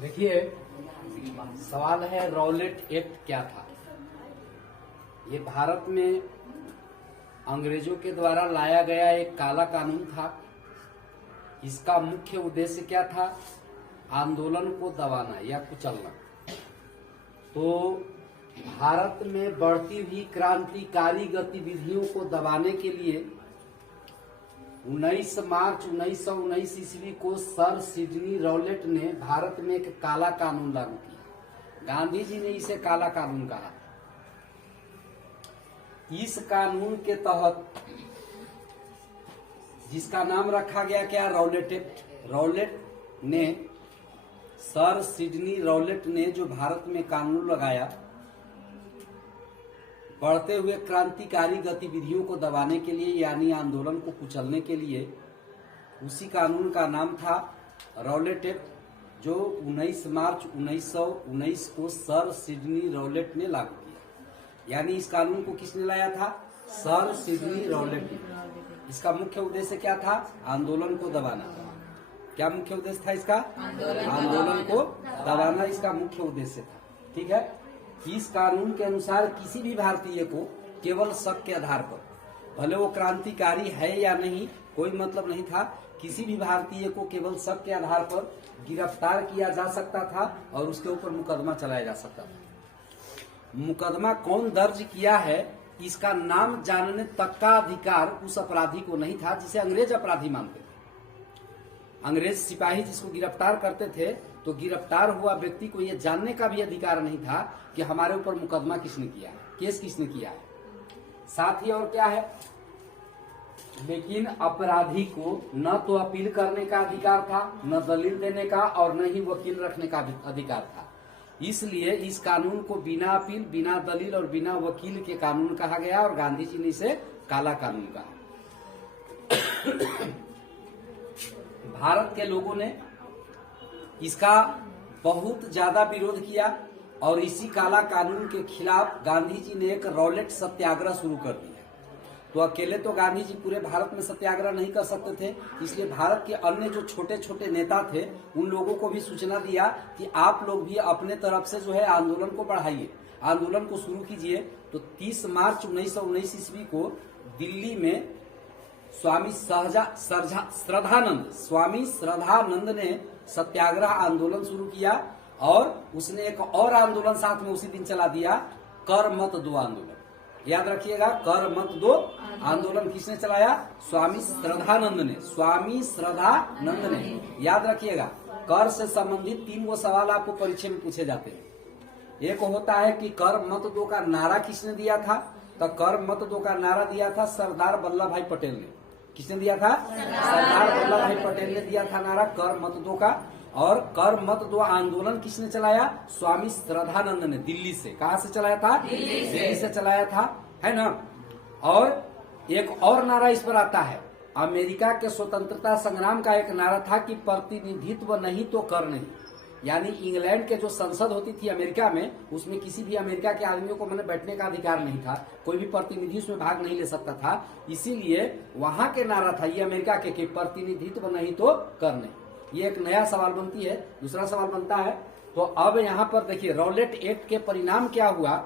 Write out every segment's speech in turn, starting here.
देखिए, सवाल है रॉलेट एक्ट क्या था। ये भारत में अंग्रेजों के द्वारा लाया गया एक काला कानून था। इसका मुख्य उद्देश्य क्या था? आंदोलन को दबाना या कुचलना। तो भारत में बढ़ती हुई क्रांतिकारी गतिविधियों को दबाने के लिए 19 मार्च 1919 ईस्वी को सर सिडनी रॉलेट ने भारत में एक काला कानून लागू किया। गांधी जी ने इसे काला कानून कहा। इस कानून के तहत जिसका नाम रखा गया क्या? Rowlatt act. रॉलेट ने, सर सिडनी रॉलेट ने जो भारत में कानून लगाया, बढ़ते हुए क्रांतिकारी गतिविधियों को दबाने के लिए यानी आंदोलन को कुचलने के लिए, उसी कानून का नाम था रॉलेट एक्ट, जो 19 मार्च 1919 को सर सिडनी रॉलेट ने लागू किया। यानी इस कानून को किसने लाया था? सर सिडनी रॉलेट ने। इसका मुख्य उद्देश्य क्या था? आंदोलन को दबाना। क्या मुख्य उद्देश्य था इसका? आंदोलन को दबाना इसका मुख्य उद्देश्य था। ठीक है। इस कानून के अनुसार किसी भी भारतीय को केवल शक के आधार पर, भले वो क्रांतिकारी है या नहीं, कोई मतलब नहीं था, किसी भी भारतीय को केवल शक के आधार पर गिरफ्तार किया जा सकता था और उसके ऊपर मुकदमा चलाया जा सकता था। मुकदमा कौन दर्ज किया है, इसका नाम जानने तक का अधिकार उस अपराधी को नहीं था जिसे अंग्रेज अपराधी मानते थे। अंग्रेज सिपाही जिसको गिरफ्तार करते थे, तो गिरफ्तार हुआ व्यक्ति को यह जानने का भी अधिकार नहीं था कि हमारे ऊपर मुकदमा किसने किया है, केस किसने किया है। साथ ही और क्या है, लेकिन अपराधी को न तो अपील करने का अधिकार था, न दलील देने का, और न ही वकील रखने का अधिकार था। इसलिए इस कानून को बिना अपील, बिना दलील और बिना वकील के कानून कहा गया और गांधी जी ने इसे काला कानून कहा। भारत के लोगों ने इसका बहुत ज्यादा विरोध किया और इसी काला कानून के खिलाफ गांधी जी ने एक रॉलेट सत्याग्रह शुरू कर दिया। तो अकेले तो गांधी जी पूरे भारत में सत्याग्रह नहीं कर सकते थे, इसलिए भारत के अन्य जो छोटे छोटे नेता थे उन लोगों को भी सूचना दिया कि आप लोग भी अपने तरफ से जो है आंदोलन को बढ़ाइए, आंदोलन को शुरू कीजिए। तो 30 मार्च 1919 ईस्वी को दिल्ली में स्वामी श्रद्धानंद ने सत्याग्रह आंदोलन शुरू किया और उसने एक और आंदोलन साथ में उसी दिन चला दिया, कर मत दो आंदोलन। याद रखिएगा, कर मत दो आंदोलन किसने चलाया? स्वामी श्रद्धानंद ने। याद रखिएगा, कर से संबंधित 3 वो सवाल आपको परीक्षा में पूछे जाते हैं। एक होता है कि कर मत दो का नारा किसने दिया था? तो कर मत दो का नारा दिया था सरदार वल्लभ भाई पटेल ने। किसने दिया था? सरदार वल्लभ भाई पटेल ने दिया था नारा कर मत दो का। और कर मत दो आंदोलन किसने चलाया? स्वामी श्रद्धानंद ने। दिल्ली से। कहां से चलाया था? दिल्ली से चलाया था, है ना। और एक और नारा इस पर आता है, अमेरिका के स्वतंत्रता संग्राम का एक नारा था कि प्रतिनिधित्व नहीं तो कर नहीं। यानी इंग्लैंड के जो संसद होती थी अमेरिका में, उसमें किसी भी अमेरिका के आदमियों को मैंने बैठने का अधिकार नहीं था, कोई भी प्रतिनिधि उसमें भाग नहीं ले सकता था। इसीलिए वहां के नारा था ये अमेरिका के कि प्रतिनिधित्व नहीं तो कर नहीं। ये एक नया सवाल बनती है। दूसरा सवाल बनता है, तो अब यहाँ पर देखिए रॉलेट एक्ट के परिणाम क्या हुआ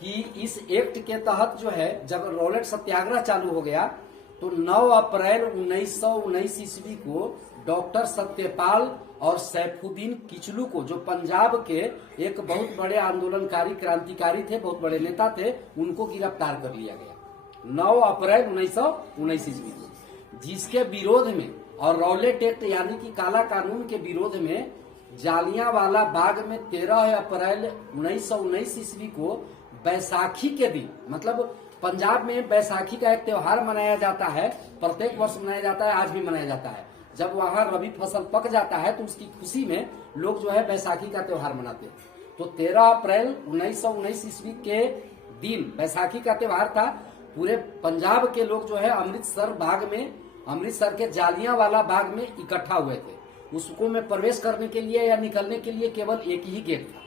कि इस एक्ट के तहत जो है, जब रॉलेट सत्याग्रह चालू हो गया तो 9 अप्रैल 1919 ईस्वी को डॉक्टर सत्यपाल और सैफुद्दीन किचलू को, जो पंजाब के एक बहुत बड़े आंदोलनकारी क्रांतिकारी थे, बहुत बड़े नेता थे, उनको गिरफ्तार कर लिया गया 9 अप्रैल 1919 ईस्वी को। जिसके विरोध में, और रॉलेट एक्ट यानी कि काला कानून के विरोध में, जालियांवाला बाग में 13 अप्रैल 1919 ईस्वी को बैसाखी के दिन, मतलब पंजाब में बैसाखी का एक त्योहार मनाया जाता है, प्रत्येक वर्ष मनाया जाता है, आज भी मनाया जाता है। जब वहां रबी फसल पक जाता है तो उसकी खुशी में लोग जो है बैसाखी का त्योहार मनाते हैं। तो 13 अप्रैल 1919 ईस्वी के दिन बैसाखी का त्योहार था। पूरे पंजाब के लोग जो है अमृतसर के जालियांवाला बाग में इकट्ठा हुए थे। उसको में प्रवेश करने के लिए या निकलने के लिए केवल एक ही गेट था।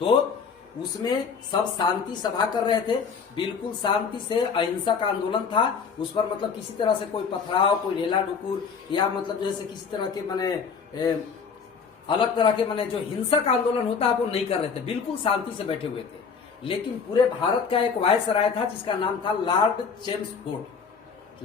तो उसमें सब शांति सभा कर रहे थे, बिल्कुल शांति से, अहिंसक आंदोलन था। उस पर मतलब किसी तरह से कोई पथराव, कोई ढेला ढुकुर या मतलब जैसे किसी तरह के माने अलग तरह के माने जो हिंसक आंदोलन होता है वो नहीं कर रहे थे, बिल्कुल शांति से बैठे हुए थे। लेकिन पूरे भारत का एक वायसराय था जिसका नाम था लॉर्ड चेम्सफोर्ड।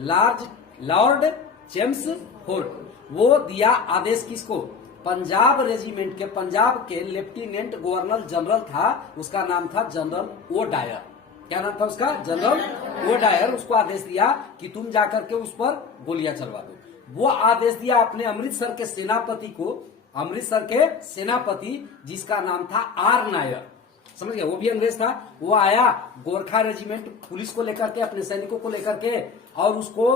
लॉर्ड चेम्सफोर्ड, वो दिया आदेश किसको? पंजाब रेजिमेंट के, पंजाब के लेफ्टिनेंट गवर्नर जनरल था, उसका नाम था जनरल ओ डायर। क्या नाम था उसका? General O Dyer. उसको आदेश दिया कि तुम जाकर के उस पर गोलियां चलवा दो। वो आदेश दिया अपने अमृतसर के सेनापति को, अमृतसर के सेनापति जिसका नाम था आर नायर, समझ गए, वो भी अंग्रेज था। वो आया गोरखा रेजिमेंट पुलिस को लेकर के, अपने सैनिकों को लेकर के, और उसको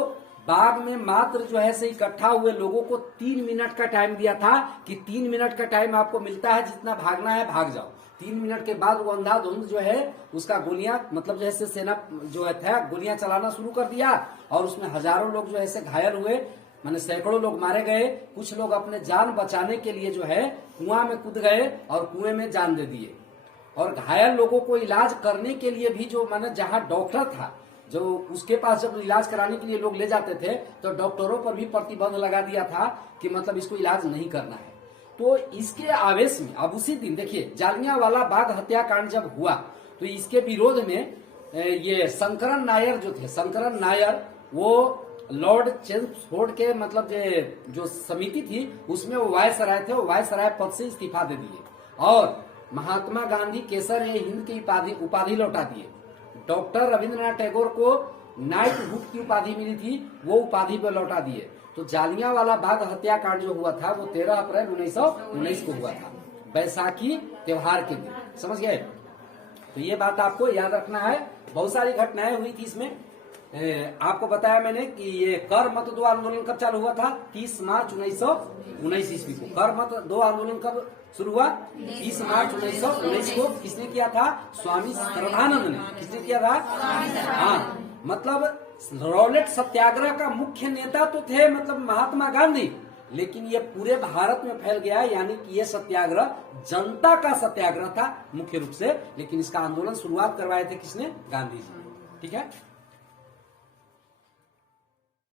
बाग में मात्र जो है से इकट्ठा हुए लोगों को 3 मिनट का टाइम दिया था कि 3 मिनट का टाइम आपको मिलता है, जितना भागना है भाग जाओ। 3 मिनट के बाद वो अंधाधुंध जो है उसका गोलियां, मतलब जैसे सेना जो है था गोलियां चलाना शुरू कर दिया, और उसमें हजारों लोग जो है से घायल हुए, माने सैकड़ों लोग मारे गए। कुछ लोग अपने जान बचाने के लिए जो है कुआं में कूद गए और कुएं में जान दे दिए। और घायल लोगों को इलाज करने के लिए भी जो माने जहां डॉक्टर था, जो उसके पास जब इलाज कराने के लिए लोग ले जाते थे तो डॉक्टरों पर भी प्रतिबंध लगा दिया था कि मतलब इसको इलाज नहीं करना है। तो इसके आवेश में अब उसी दिन देखिए जालियांवाला बाग हत्याकांड जब हुआ तो इसके विरोध में ये शंकरन नायर जो थे, शंकरन नायर वो लॉर्ड चेम्सफोर्ड के मतलब जो समिति थी उसमें वो वायसराय थे, वो वायसराय पद से इस्तीफा दे दिए और महात्मा गांधी केसर ए हिंद की उपाधि लौटा दिए। डॉक्टर रविंद्रनाथ टैगोर को नाइटहुड की उपाधि मिली थी, वो उपाधि पे लौटा दिए। तो जालियांवाला बाग हत्याकांड जो हुआ था वो 13 अप्रैल 1919 को हुआ था, बैसाखी त्योहार के दिन, समझ गए। तो ये बात आपको याद रखना है। बहुत सारी घटनाएं हुई थी इसमें। आपको बताया मैंने कि ये कर मत दो आंदोलन कब चालू हुआ था? 30 मार्च 1919 ईस्वी को। कर मत दो आंदोलन कब शुरू हुआ? 30 मार्च 1919 को। किसने किया था? स्वामी श्रद्धानंद ने। किसने किया था? हाँ, मतलब रॉलेट सत्याग्रह का मुख्य नेता तो थे मतलब महात्मा गांधी, लेकिन ये पूरे भारत में फैल गया, यानी कि ये सत्याग्रह जनता का सत्याग्रह था मुख्य रूप से, लेकिन इसका आंदोलन शुरुआत करवाए थे किसने? गांधी जी। ठीक है।